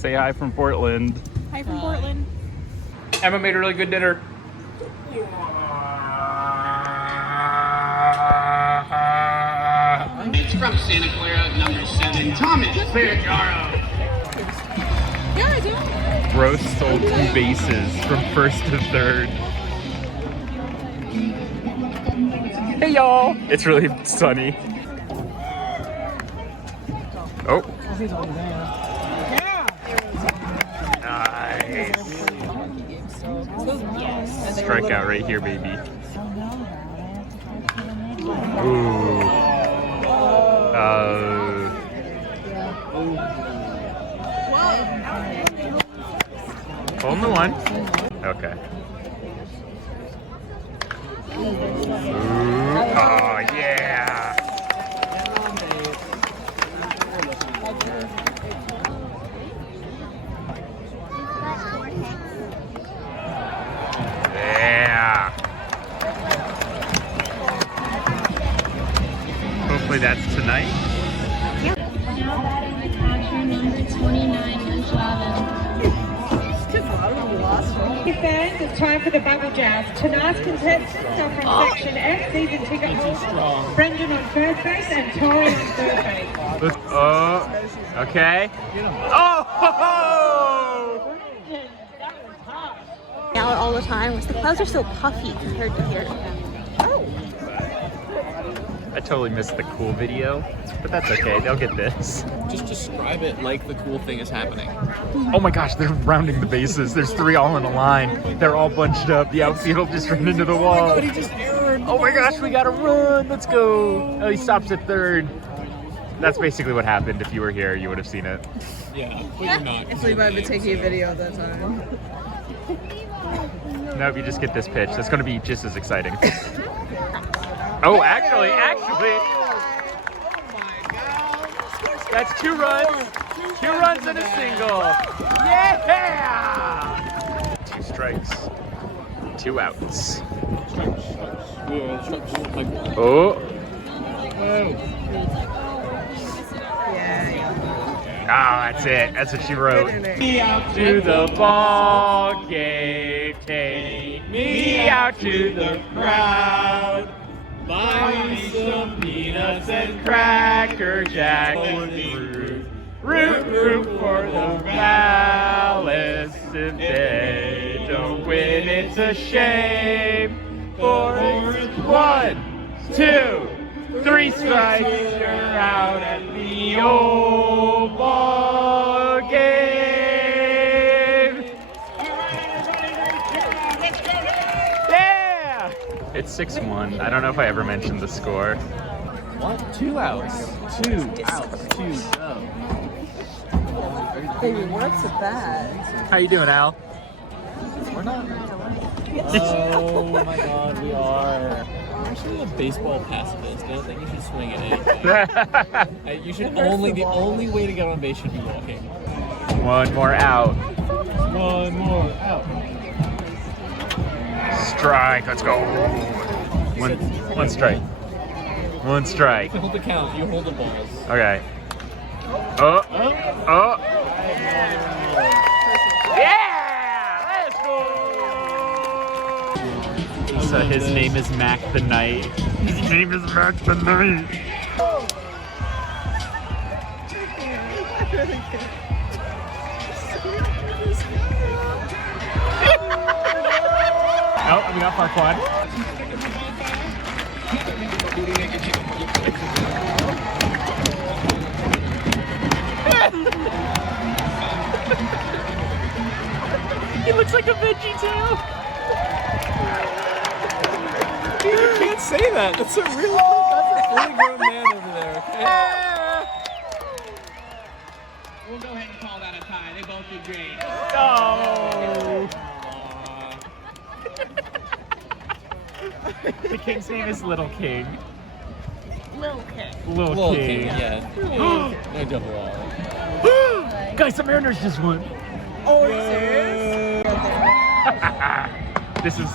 Say hi from Portland. Hi from Portland. Emma made a really good dinner. It's from Santa Clara, number 7, Thomas Ferraro. Yeah, I do. Gross sold 2 bases from first to third. Hey y'all! It's really sunny. Oh. Nice. Strikeout right here, baby. Ooh. Hole in the one. Okay. Ooh. Oh, yeah. Yeah. Hopefully that's tonight. Now batting the catcher, number 29, Hey fans, it's time for the Bubble Jazz. Tonight's contestants are from Section F, season ticket holders. Brendan on first base and Tori on third base. Oh, okay. Oh! Out all the time. The clouds are so puffy compared to here. Oh. I totally missed the cool video, but that's okay. They'll get this. Just describe it like the cool thing is happening. Oh my gosh, they're rounding the bases. There's 3 all in a line. They're all bunched up. The outfield just ran into the wall. But he just erred. Oh my gosh, we gotta run. Let's go. Oh, he stops at third. That's basically what happened. If you were here, you would have seen it. Yeah, but you're not. If we might have been taking a video at that time. Nope, you just get this pitch. That's gonna be just as exciting. Oh, actually. That's 2 runs. 2 runs and a single. Yeah! 2 strikes. 2 outs. Oh. Ah, that's it. That's what she wrote. Me out to the ball game. Take me out to the crowd. Buy me some peanuts and Cracker Jack. Root for the Palace. If they don't win, it's a shame. For 1, 2, 3 strikes, you're out at the old ball game. Yeah! It's 6-1. I don't know if I ever mentioned the score. What? 2 outs. 2 outs. 2 go. Baby, what's that? How you doing, Al? We're not. Oh my god, we are. I'm actually a baseball pacifist. I don't think you should swing at anything. You should the only way to get on base should be walking. 1 more out. 1 more out. Strike, let's go. One strike. 1 strike. Hold the count, you hold the balls. Okay. Oh. Yeah! Let's go! So his name is Mac the Knight. His name is Mac the Knight. Oh, we got Farquaad. He looks like a Veggie Tail. You can't say that. That's a fully grown man over there, okay? We'll go ahead and call that a tie. They both did great. Oh. The king's name is Little King. Little King. Little King. Yeah. No double R. Guys, the Mariners just won. Oh, are you serious? This is